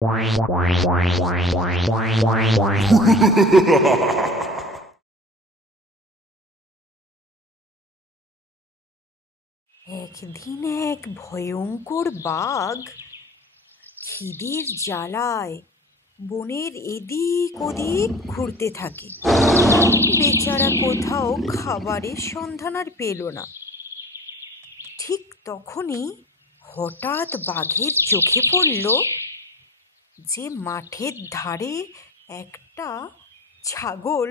একদিন এক ভয়ঙ্কর বাঘ খিদের জ্বালায় বনের এদিক ওদিক ঘুরতে থাকে। বেচারা কোথাও খাবারের সন্ধান আর পেল না। ঠিক তখনই হঠাৎ বাঘের চোখে পড়ল যে মাঠের ধারে একটা ছাগল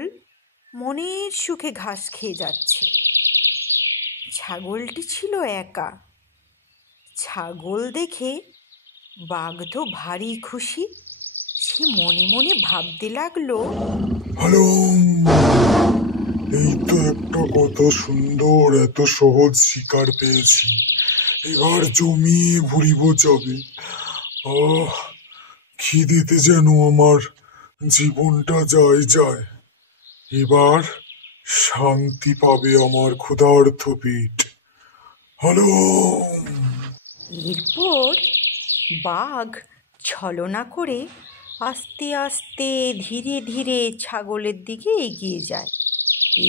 মনের সুখে ঘাস খেয়ে যাচ্ছে। ছাগলটি ছিল একা। ছাগল দেখে বাঘ তো ভারী খুশি। সে মনে মনে ভাবতে লাগলো, হ্যালো, এই তো একটা কত সুন্দর, এত সহজ শিকার পেয়েছি। এবার জমিয়ে ঘুরিব যাবে। খিদেতে যেন আমার জীবনটা যায়। এবার শান্তি পাবে আমার ক্ষুধার্ত পেট। হ্যালো। এরপর বাঘ ছলনা করে আস্তে আস্তে ধীরে ধীরে ছাগলের দিকে এগিয়ে যায়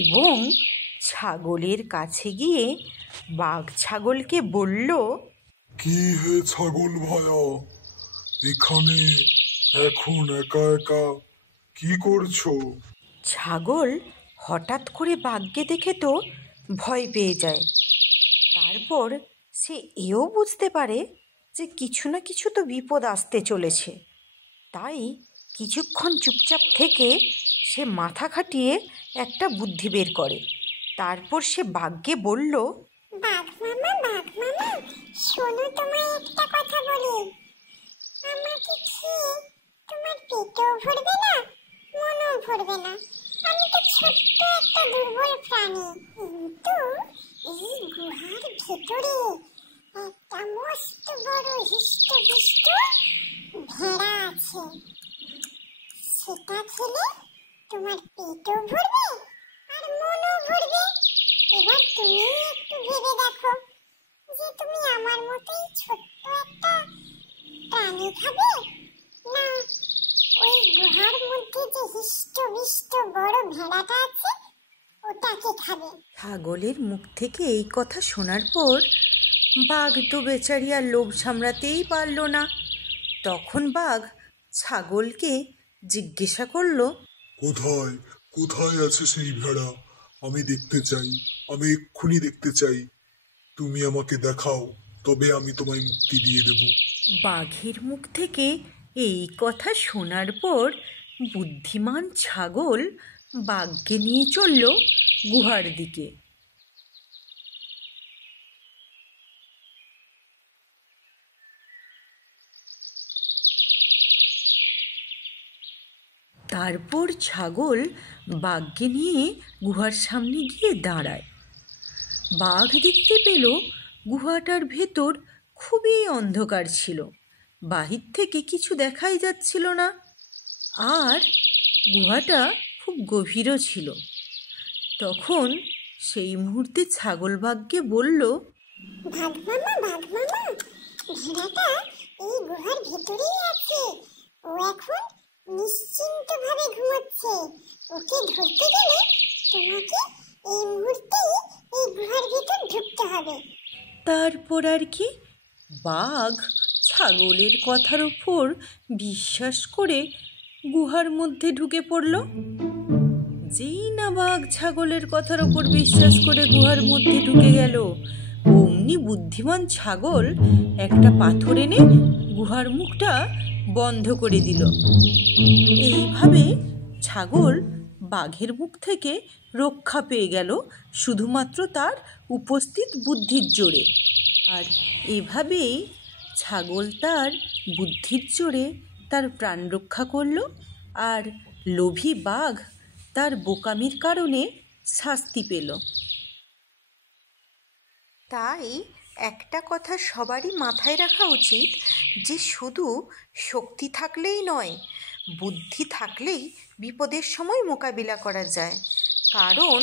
এবং ছাগলের কাছে গিয়ে বাঘ ছাগলকে বলল, কি হে ছাগল ভায়া, এখানে এখন একা একা কি করছো? ছাগল হঠাৎ করে বাঘকে দেখে তো ভয় পেয়ে যায়। তারপর সে এও বুঝতে পারে যে কিছু না কিছু তো বিপদ আসতে চলেছে। তাই কিছুক্ষণ চুপচাপ থেকে সে মাথা খাটিয়ে একটা বুদ্ধি বের করে। তারপর সে বাঘকে বলল, বাঘ মামা, শোনো, তোমায় একটা কথা বলি। আমাকে খেয়ে তোমার পেটও ভরবে না, মনও ভরবে না। আমি তো ছোট্ট একটা দুর্বল প্রাণী, কিন্তু এই গুহার ভেতরে একটা মস্ত বড় হিষ্টপুষ্ট ভেড়া আছে। সেটা খেলে তোমার পেটও ভরবে আর মনও ভরবে। এবার তুমি একটু ভেবে দেখো যে তুমি আমার মতোই ছোট্ট একটা প্রাণী খাবে, না ওই গুহার মধ্যে যে হিষ্টপুষ্ট বড় ভেড়াটা আছে ওটাকে খাবে? ছাগলের মুখ থেকে এই কথা শোনার পর বাঘ তো বেচারি আর লোভ সামলাতেই পারল না। তখন বাঘ ছাগলকে জিজ্ঞাসা করল, কোথায় কোথায় আছে সেই ভেড়া? আমি দেখতে চাই, আমি এক্ষুনি দেখতে চাই। তুমি আমাকে দেখাও, তবে আমি তোমায় মুক্তি দিয়ে দেব। বাঘের মুখ থেকে এই কথা শোনার পর বুদ্ধিমান ছাগল বাঘকে নিয়ে চলল গুহার দিকে। তারপর ছাগল বাঘকে নিয়ে গুহার সামনে গিয়ে দাঁড়ায়। বাঘ দেখতে পেল গুহাটার ভেতর খুবই অন্ধকার ছিল। বাহির থেকে কিছু দেখাই যাচ্ছিল না, আর গুহাটা খুব গভীরও ছিল। তখন সেই মুহূর্তে ছাগল বাঘকে বলল, বাঘ মামা, ভেড়াটা এই গুহার ভেতরেই আছে। ও এখন নিশ্চিন্তভাবে ঘুমাচ্ছে। ওকে ধরতে গেলে তোমাকে এই মুহূর্তেই এই গুহার ভেতর ঢুকতে হবে। তারপর আর কি, বাঘ ছাগলের কথার উপর বিশ্বাস করে গুহার মধ্যে ঢুকে পড়ল। যেই না বাঘ ছাগলের কথার উপর বিশ্বাস করে গুহার মধ্যে ঢুকে গেল, অমনি বুদ্ধিমান ছাগল একটা পাথর এনে গুহার মুখটা বন্ধ করে দিল। এইভাবে ছাগল বাঘের মুখ থেকে রক্ষা পেয়ে গেল শুধুমাত্র তার উপস্থিত বুদ্ধির জোরে। আর এভাবেই ছাগল তার বুদ্ধির জোরে তার প্রাণ রক্ষা করল, আর লোভী বাঘ তার বোকামির কারণে শাস্তি পেল। তাই একটা কথা সবারই মাথায় রাখা উচিত যে শুধু শক্তি থাকলেই নয়, বুদ্ধি থাকলেই বিপদের সময় মোকাবিলা করা যায়। কারণ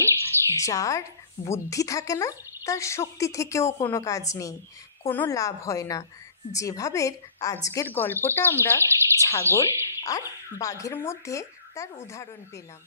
যার বুদ্ধি থাকে না তার শক্তি থেকেও কোনো কাজ নেই, কোনো লাভ হয় না। যেভাবে আজকের গল্পটা আমরা ছাগল আর বাঘের মধ্যে তার উদাহরণ পেলাম।